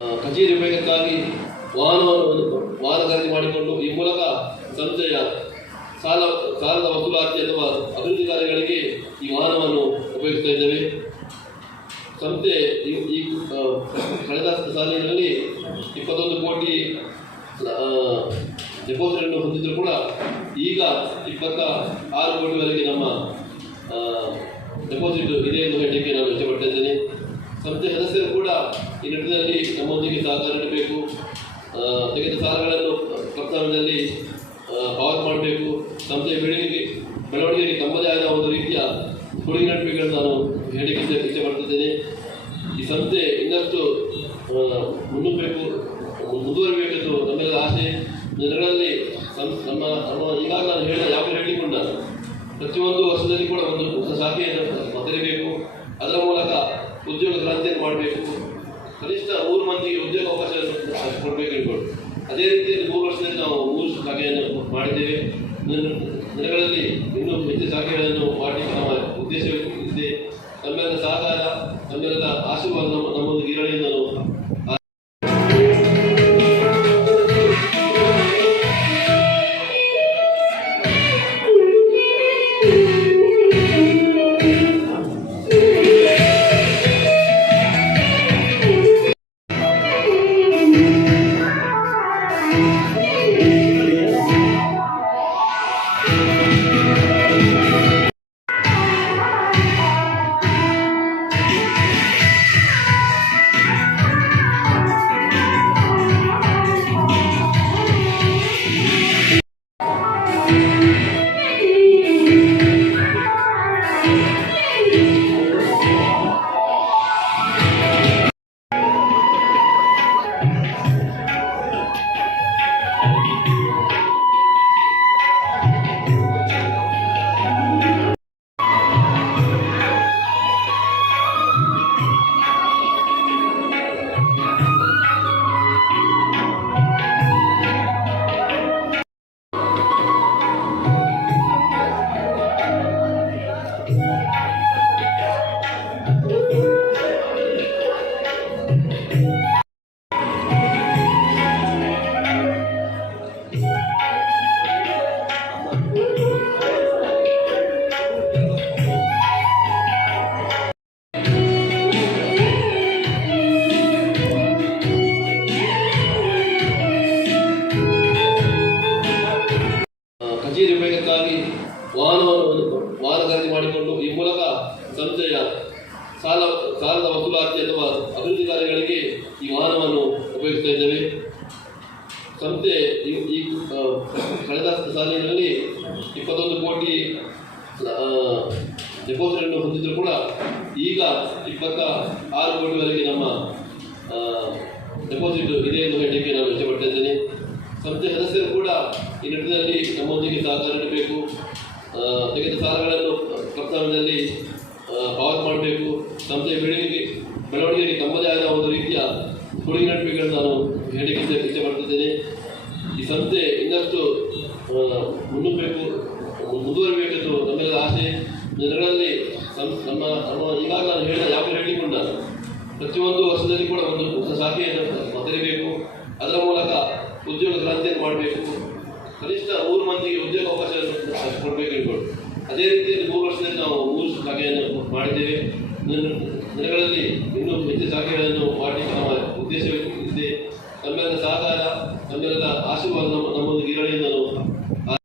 ಕಚೇರಿ ಉಪಯೋಗಕ್ಕಾಗಿ ವಾಹನ ಖರೀದಿ ಮಾಡಿಕೊಂಡು ಈ ಮೂಲಕ ಸಂಸ್ಥೆಯ ಸಾಲದ ವಸೂಲಾತಿ ಅಥವಾ ಅಭಿವೃದ್ಧಿ ಕಾರ್ಯಗಳಿಗೆ ಈ ವಾಹನವನ್ನು ಉಪಯೋಗಿಸ್ತಾ ಇದ್ದೇವೆ. ಸಂಸ್ಥೆ ಈ ಕಳೆದ ಸಾಲಿನಲ್ಲಿ 21 ಕೋಟಿ ಡೆಪಾಸಿಟ್ ಅನ್ನು ಹೊಂದಿದ್ರು ಕೂಡ ಈಗ 26 ಕೋಟಿವರೆಗೆ ನಮ್ಮ ಡೆಪಾಸಿಟ್ ಇದೆ ಎಂದು ಹೇಳಲಿಕ್ಕೆ ನಾನು ಇಷ್ಟಪಡ್ತಾ ಇದ್ದೇನೆ. ಸಂಸ್ಥೆ ಸದಸ್ಯರು ಕೂಡ ಈ ನಿಟ್ಟಿನಲ್ಲಿ ನಮ್ಮೊಂದಿಗೆ ಸಹಕಾರ ನೀಡಬೇಕು. ತೆಗೆದ ಸಾಲಗಳನ್ನು ಪ್ರಸ್ತಾವನೆಯಲ್ಲಿ ಪಾವತಿ ಮಾಡಬೇಕು. ಸಂಸ್ಥೆಯ ಬೆಳವಣಿಗೆಗೆ ತಮ್ಮದೇ ಆದ ಒಂದು ರೀತಿಯ ಕೊಡುಗೆ ನೀಡಬೇಕೆಂದು ನಾನು ಹೇಳಲಿಕ್ಕೆ ಇಷ್ಟಪಡ್ತಿದ್ದೇನೆ. ಈ ಸಂಸ್ಥೆ ಇನ್ನಷ್ಟು ಮುಂದುವರಿಬೇಕೆಂದು ನಮ್ಮೆಲ್ಲ ಆಸೆ. ಜನಗಳಲ್ಲಿ ನಮ್ಮ ಈಗಾಗ ನಾನು ಹೇಳಿಕೊಂಡ ಪ್ರತಿಯೊಂದು ವರ್ಷದಲ್ಲಿ ಕೂಡ ಒಂದು ಹೊಸ ಶಾಖೆಯನ್ನು ತೆರೆಯಬೇಕು. ಅದರ ಮೂಲಕ ಉದ್ಯೋಗ ಕ್ರಾಂತಿಯನ್ನು ಮಾಡಬೇಕು. ಕನಿಷ್ಠ 3 ಮಂದಿಗೆ ಉದ್ಯೋಗ ಅವಕಾಶವನ್ನು ಕೊಡಬೇಕು. ಅದೇ ರೀತಿಯಲ್ಲಿ 3 ವರ್ಷದಲ್ಲಿ ನಾವು 3 ಶಾಖೆಯನ್ನು ಮಾಡಿದ್ದೇವೆ. ದಿನಗಳಲ್ಲಿ ಇನ್ನೂ ಹೆಚ್ಚು ಶಾಖೆಗಳನ್ನು ಮಾಡಲಿಕ್ಕೆ ನಮ್ಮ ಉದ್ದೇಶವಿದೆ. ತಮ್ಮೆಲ್ಲ ಸಹಕಾರ, ತಮ್ಮೆಲ್ಲ ಆಶೀರ್ವಾದ ನಮ್ಮೊಂದಿಗೆ ಇರಲಿ ಎಂದು ಕಚೇರಿ ಉಪಯೋಗಕ್ಕಾಗಿ ವಾಹನ ಖರೀದಿ ಮಾಡಿಕೊಂಡು ಈ ಮೂಲಕ ಸಂಸ್ಥೆಯ ಸಾಲದ ವಸೂಲಾತಿ ಅಥವಾ ಅಭಿವೃದ್ಧಿ ಕಾರ್ಯಗಳಿಗೆ ಈ ವಾಹನವನ್ನು ಉಪಯೋಗಿಸ್ತಾ ಇದ್ದೇವೆ. ಸಂಸ್ಥೆ ಈ ಕಳೆದ ಸಾಲಿನಲ್ಲಿ 21 ಕೋಟಿ ಡೆಪಾಸಿಟ್ ಅನ್ನು ಹೊಂದಿದ್ರು ಕೂಡ ಈಗ 26 ಕೋಟಿವರೆಗೆ ನಮ್ಮ ಡೆಪಾಸಿಟ್ ಇದೆ ಎಂದು ಹೇಳಲಿಕ್ಕೆ ನಾನು ಇಷ್ಟಪಡ್ತಾ ಇದ್ದೇನೆ. ಸಂಸ್ಥೆ ಸದಸ್ಯರು ಕೂಡ ಈ ನಿಟ್ಟಿನಲ್ಲಿ ನಮ್ಮೊಂದಿಗೆ ಸಹಕಾರ ನೀಡಬೇಕು. ತೆಗೆದ ಸಾಲಗಳನ್ನು ಪ್ರಸ್ತಾವನೆಯಲ್ಲಿ ಪಾವತಿ ಮಾಡಬೇಕು. ಸಂಸ್ಥೆಯ ಬೆಳವಣಿಗೆಗೆ ತಮ್ಮದೇ ಆದ ಒಂದು ರೀತಿಯ ಕೊಡುಗೆ ನೀಡಬೇಕೆಂದು ನಾನು ಹೇಳಲಿಕ್ಕೆ ಇಷ್ಟಪಡ್ತಿದ್ದೇನೆ. ಈ ಸಂಸ್ಥೆ ಇನ್ನಷ್ಟು ಮುಂದುವರಿಬೇಕೆಂದು ನಮ್ಮೆಲ್ಲ ಆಸೆ. ಜನಗಳಲ್ಲಿ ನಮ್ಮ ಈಗಾಗ ನಾನು ಹೇಳಿಕೊಂಡ ಪ್ರತಿಯೊಂದು ವರ್ಷದಲ್ಲಿ ಕೂಡ ಒಂದು ಹೊಸ ಶಾಖೆಯನ್ನು ತೆರೆಯಬೇಕು. ಅದರ ಮೂಲಕ ಉದ್ಯೋಗ ಕ್ರಾಂತಿಯನ್ನು ಮಾಡಬೇಕು. ಕನಿಷ್ಠ 3 ಮಂದಿಗೆ ಉದ್ಯೋಗ ಅವಕಾಶವನ್ನು ಕೊಡಬೇಕು. ಅದೇ ರೀತಿಯಲ್ಲಿ 3 ವರ್ಷದಲ್ಲಿ ನಾವು 3 ಶಾಖೆಯನ್ನು ಮಾಡಿದ್ದೇವೆ. ದಿನಗಳಲ್ಲಿ ಇನ್ನೂ ಹೆಚ್ಚು ಶಾಖೆಗಳನ್ನು ಮಾಡಲಿಕ್ಕೆ ನಮ್ಮ ಉದ್ದೇಶವಿದೆ. ತಮ್ಮೆಲ್ಲ ಸಹಕಾರ, ತಮ್ಮೆಲ್ಲ ಆಶೀರ್ವಾದ